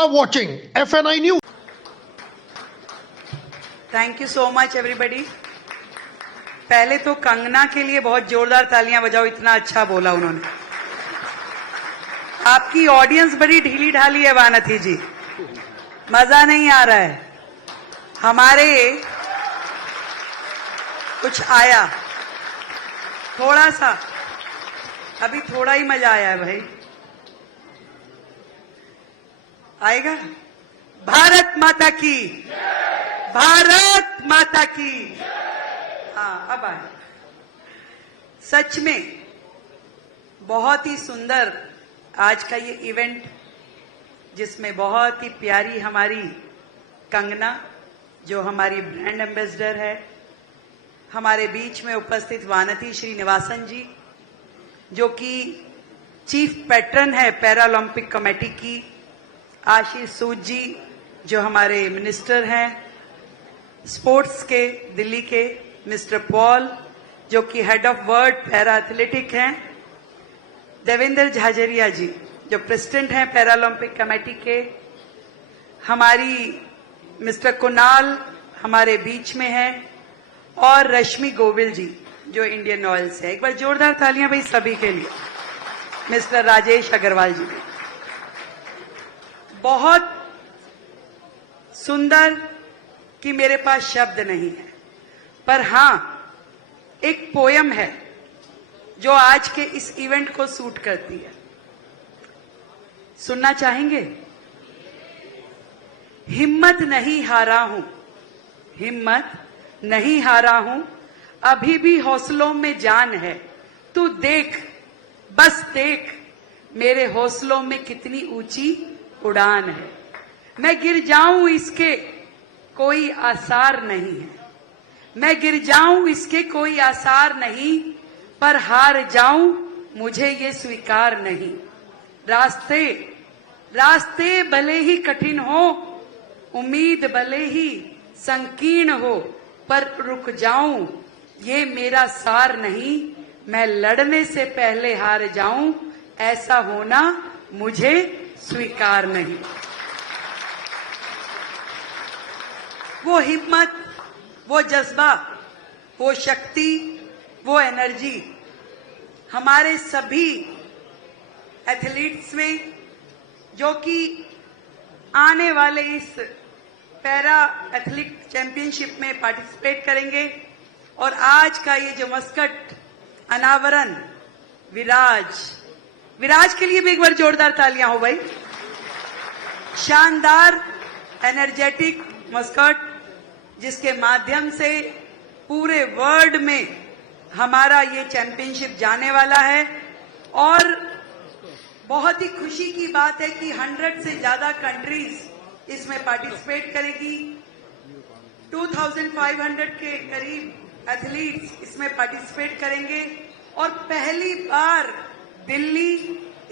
are watching FNI News. Thank you so much everybody. पहले तो कंगना के लिए बहुत जोरदार तालियां बजाओ, इतना अच्छा बोला उन्होंने। आपकी ऑडियंस बड़ी ढीली ढाली है वानथी जी, मजा नहीं आ रहा है। हमारे कुछ आया थोड़ा सा, अभी थोड़ा ही मजा आया है भाई, आएगा। भारत माता की, भारत माता की। हाँ अब आए। सच में बहुत ही सुंदर आज का ये इवेंट, जिसमें बहुत ही प्यारी हमारी कंगना जो हमारी ब्रांड एम्बेसडर है, हमारे बीच में उपस्थित वानथी श्रीनिवासन जी जो कि चीफ पैट्रन है पैरालंपिक कमेटी की, आशीष सूद जी जो हमारे मिनिस्टर हैं स्पोर्ट्स के दिल्ली के, मिस्टर पॉल जो कि head of world para athletic हैं, देवेंद्र झाझरिया जी जो प्रेसिडेंट हैं पैरालंपिक कमेटी के, हमारी मिस्टर कुणाल हमारे बीच में हैं, और रश्मि गोविल जी जो इंडियन ऑयल से है। एक बार जोरदार तालियां भाई सभी के लिए। मिस्टर राजेश अग्रवाल जी, बहुत सुंदर कि मेरे पास शब्द नहीं है, पर हां एक पोयम है जो आज के इस इवेंट को सूट करती है। सुनना चाहेंगे? हिम्मत नहीं हारा हूं, हिम्मत नहीं हारा हूं, अभी भी हौसलों में जान है। तू देख, बस देख, मेरे हौसलों में कितनी ऊंची उड़ान है। मैं गिर जाऊं इसके कोई आसार नहीं है, मैं गिर जाऊं इसके कोई आसार नहीं, पर हार जाऊं मुझे ये स्वीकार नहीं। रास्ते रास्ते भले ही कठिन हो, उम्मीद भले ही संकीर्ण हो, पर रुक जाऊं ये मेरा सार नहीं। मैं लड़ने से पहले हार जाऊं, ऐसा होना मुझे स्वीकार नहीं। वो हिम्मत, वो जज्बा, वो शक्ति, वो एनर्जी हमारे सभी एथलीट्स में जो कि आने वाले इस पैरा एथलीट चैंपियनशिप में पार्टिसिपेट करेंगे। और आज का ये जो मस्कट अनावरण, विराज के लिए भी एक बार जोरदार तालियां हो भाई। शानदार एनर्जेटिक मस्कट जिसके माध्यम से पूरे वर्ल्ड में हमारा ये चैंपियनशिप जाने वाला है। और बहुत ही खुशी की बात है कि 100 से ज्यादा कंट्रीज इसमें पार्टिसिपेट करेगी। 2500 के करीब एथलीट्स इसमें पार्टिसिपेट करेंगे और पहली बार दिल्ली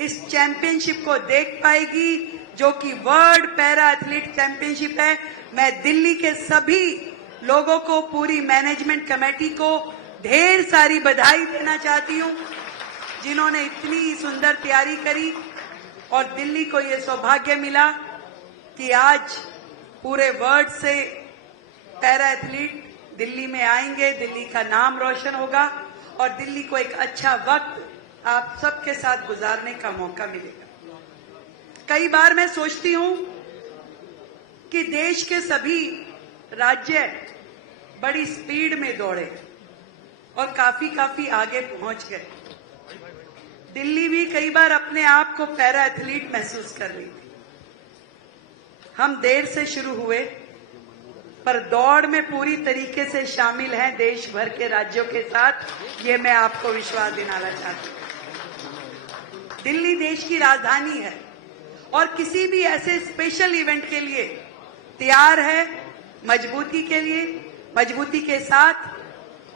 इस चैंपियनशिप को देख पाएगी जो कि वर्ल्ड पैरा एथलीट चैंपियनशिप है। मैं दिल्ली के सभी लोगों को, पूरी मैनेजमेंट कमेटी को ढेर सारी बधाई देना चाहती हूं जिन्होंने इतनी सुंदर तैयारी करी और दिल्ली को ये सौभाग्य मिला कि आज पूरे वर्ल्ड से पैरा एथलीट दिल्ली में आएंगे, दिल्ली का नाम रोशन होगा और दिल्ली को एक अच्छा वक्त आप सबके साथ गुजारने का मौका मिलेगा। कई बार मैं सोचती हूं कि देश के सभी राज्य बड़ी स्पीड में दौड़े और काफी आगे पहुंच गए। दिल्ली भी कई बार अपने आप को पैरा एथलीट महसूस कर रही थी। हम देर से शुरू हुए पर दौड़ में पूरी तरीके से शामिल हैं देश भर के राज्यों के साथ, ये मैं आपको विश्वास दिलाना चाहती हूं। दिल्ली देश की राजधानी है और किसी भी ऐसे स्पेशल इवेंट के लिए तैयार है, मजबूती के लिए, मजबूती के साथ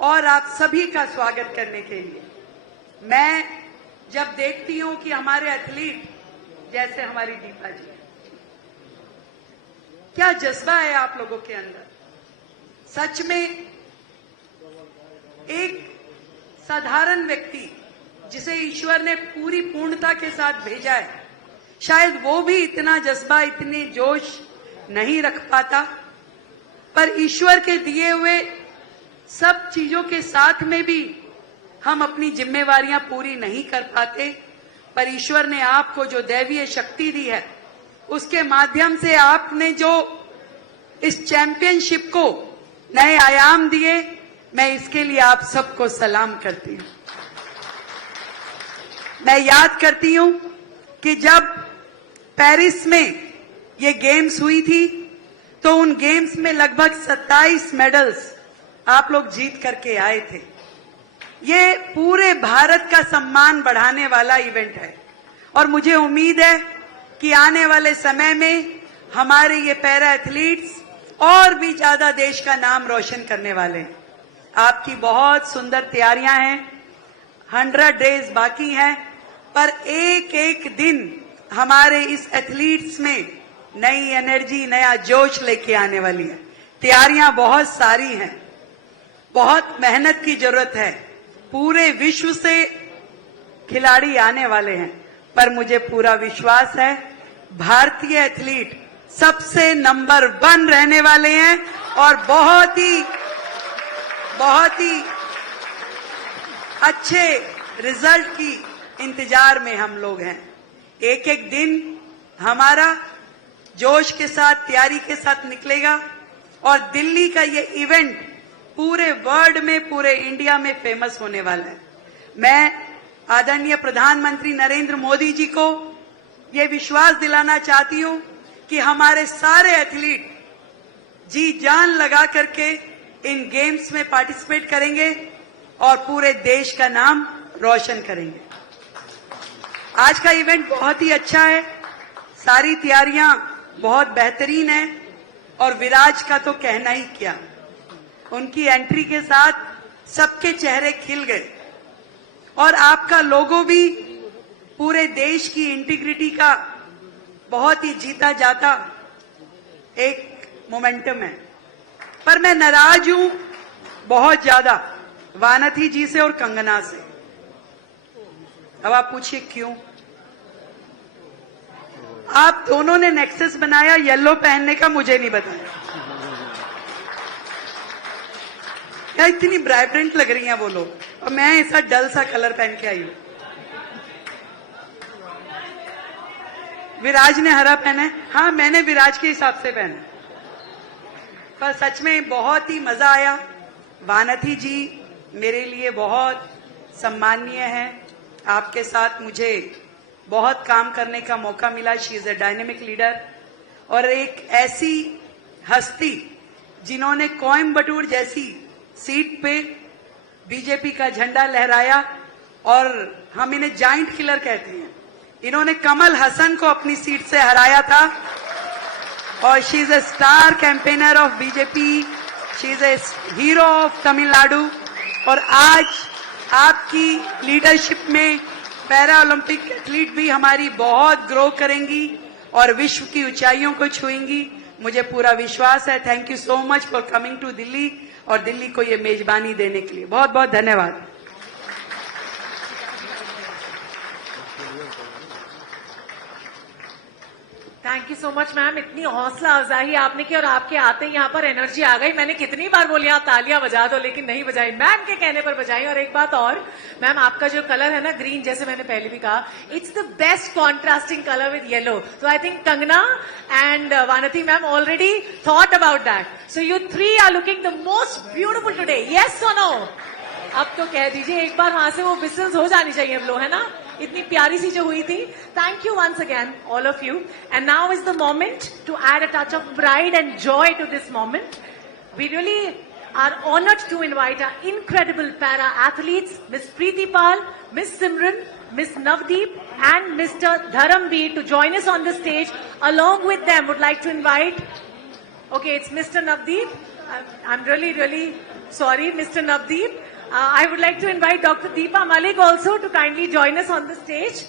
और आप सभी का स्वागत करने के लिए। मैं जब देखती हूं कि हमारे एथलीट जैसे हमारी दीपा जी, क्या जज्बा है आप लोगों के अंदर। सच में एक साधारण व्यक्ति जिसे ईश्वर ने पूरी पूर्णता के साथ भेजा है, शायद वो भी इतना जज्बा, इतने जोश नहीं रख पाता, पर ईश्वर के दिए हुए सब चीजों के साथ में भी हम अपनी जिम्मेवारियां पूरी नहीं कर पाते, पर ईश्वर ने आपको जो दैवीय शक्ति दी है, उसके माध्यम से आपने जो इस चैंपियनशिप को नए आयाम दिए, मैं इसके लिए आप सबको सलाम करती हूं। मैं याद करती हूं कि जब पेरिस में ये गेम्स हुई थी, तो उन गेम्स में लगभग 27 मेडल्स आप लोग जीत करके आए थे। ये पूरे भारत का सम्मान बढ़ाने वाला इवेंट है और मुझे उम्मीद है कि आने वाले समय में हमारे ये पैरा एथलीट्स और भी ज्यादा देश का नाम रोशन करने वाले हैं। आपकी बहुत सुंदर तैयारियां हैं, 100 डेज बाकी हैं, पर एक एक दिन हमारे इस एथलीट्स में नई एनर्जी, नया जोश लेके आने वाली है। तैयारियां बहुत सारी हैं, बहुत मेहनत की जरूरत है, पूरे विश्व से खिलाड़ी आने वाले हैं, पर मुझे पूरा विश्वास है भारतीय एथलीट सबसे नंबर 1 रहने वाले हैं और बहुत ही अच्छे रिजल्ट की इंतजार में हम लोग हैं। एक एक दिन हमारा जोश के साथ, तैयारी के साथ निकलेगा और दिल्ली का ये इवेंट पूरे वर्ल्ड में, पूरे इंडिया में फेमस होने वाला है। मैं आदरणीय प्रधानमंत्री नरेंद्र मोदी जी को ये विश्वास दिलाना चाहती हूं कि हमारे सारे एथलीट जी जान लगा करके इन गेम्स में पार्टिसिपेट करेंगे और पूरे देश का नाम रोशन करेंगे। आज का इवेंट बहुत ही अच्छा है, सारी तैयारियां बहुत बेहतरीन है और विराज का तो कहना ही क्या, उनकी एंट्री के साथ सबके चेहरे खिल गए और आपका लोगो भी पूरे देश की इंटीग्रिटी का बहुत ही जीता जाता एक मोमेंटम है। पर मैं नाराज हूं बहुत ज्यादा वानथी जी से और कंगना से। अब आप पूछिए क्यों? आप दोनों ने नेक्सस बनाया येलो पहनने का, मुझे नहीं बताया। क्या इतनी वाइब्रेंट लग रही हैं वो लोग, और मैं ऐसा डल सा कलर पहन के आई हूं। विराज ने हरा पहना है, हाँ मैंने विराज के हिसाब से पहना, पर सच में बहुत ही मजा आया। वानथी जी मेरे लिए बहुत सम्माननीय है, आपके साथ मुझे बहुत काम करने का मौका मिला। She is a dynamic leader और एक ऐसी हस्ती जिन्होंने कोयम्बटूर जैसी सीट पे बीजेपी का झंडा लहराया, और हम इन्हें जाइंट किलर कहते हैं। इन्होंने कमल हसन को अपनी सीट से हराया था और she is a star campaigner of BJP, she is a hero of Tamil Nadu. और आज आपकी लीडरशिप में पैरा ओलंपिक एथलीट भी हमारी बहुत ग्रो करेंगी और विश्व की ऊंचाइयों को छुएंगी, मुझे पूरा विश्वास है। Thank you so much for coming to Delhi और दिल्ली को ये मेजबानी देने के लिए बहुत बहुत धन्यवाद। Thank you so much ma'am, इतनी हौसला अफजाई आपने की और आपके आते ही यहाँ पर एनर्जी आ गई। मैंने कितनी बार बोली आप तालियां बजा दो, लेकिन नहीं बजाई, मैम के कहने पर बजाई। और एक बात और मैम, आपका जो कलर है ना ग्रीन, जैसे मैंने पहले भी कहा, it's the best contrasting colour with yellow. तो I think Kangana and Vanathi ma'am already thought about that, so you three are looking the most beautiful today, yes और नो? अब तो कह दीजिए एक बार, वहां से वो विसल्स हो जानी चाहिए हम लोग, है ना? इतनी प्यारी सी जो हुई थी। Thank you once again all of you, and now is the moment to add a touch of pride and joy to this moment. We really are honored to invite our incredible para athletes, Miss Preeti Pal, Miss Simran, Miss Navdeep and Mr. Dharamveer to join us on the stage. Along with them, would like to invite, okay, it's Mr. Navdeep. I'm really sorry, Mr. Navdeep. I would like to invite Dr. Deepa Malik also to kindly join us on the stage.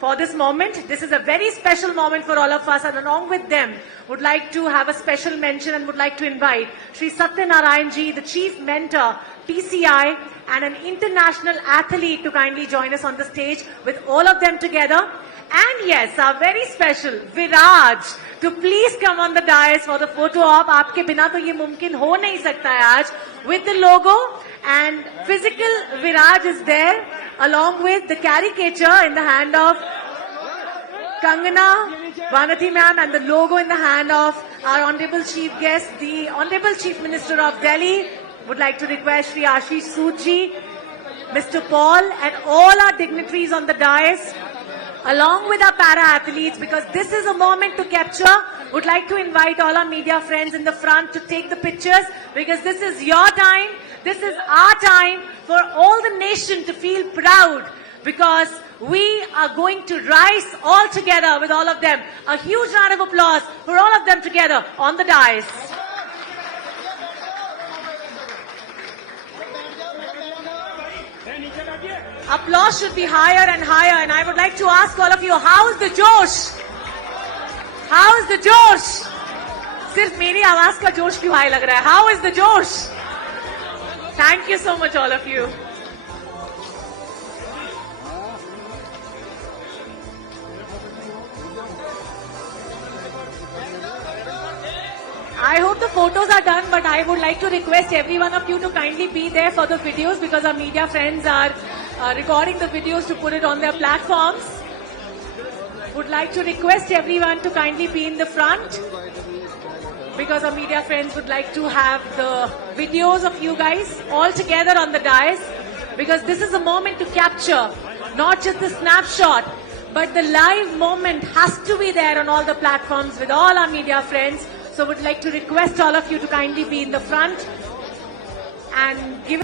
For this moment, this is a very special moment for all of us, and along with them, would like to have a special mention and would like to invite Sri Satyanarayan Ji, the Chief Mentor, PCI, and an international athlete to kindly join us on the stage with all of them together. And yes, our very special Viraj to please come on the dais for the photo op. आपके बिना तो ये मुमकिन हो नहीं सकता है आज. With the logo and physical Viraj is there along with the caricature in the hand of Kangana Vanati ma'am and the logo in the hand of our Honorable Chief Guest, the Honorable Chief Minister of Delhi. Would like to request Shri Ashish Sood ji, Mr. Paul and all our dignitaries on the dais along with our para-athletes, because this is a moment to capture. Would like to invite all our media friends in the front to take the pictures, because this is your time, this is our time for all the nation to feel proud, because we are going to rise all together with all of them. A huge round of applause for all of them together on the dais. Applause should be higher and higher, and I would like to ask all of you, how is the Josh? How is the Josh? सिर्फ मेरी आवाज का जोश क्यों high लग रहा है? How is the Josh? Thank you so much, all of you. I hope the photos are done, but I would like to request every one of you to kindly be there for the videos, because our media friends are recording the videos to put it on their platforms. Would like to request everyone to kindly be in the front, because our media friends would like to have the videos of you guys all together on the dais, because this is a moment to capture, not just the snapshot, but the live moment has to be there on all the platforms with all our media friends. So would like to request all of you to kindly be in the front and give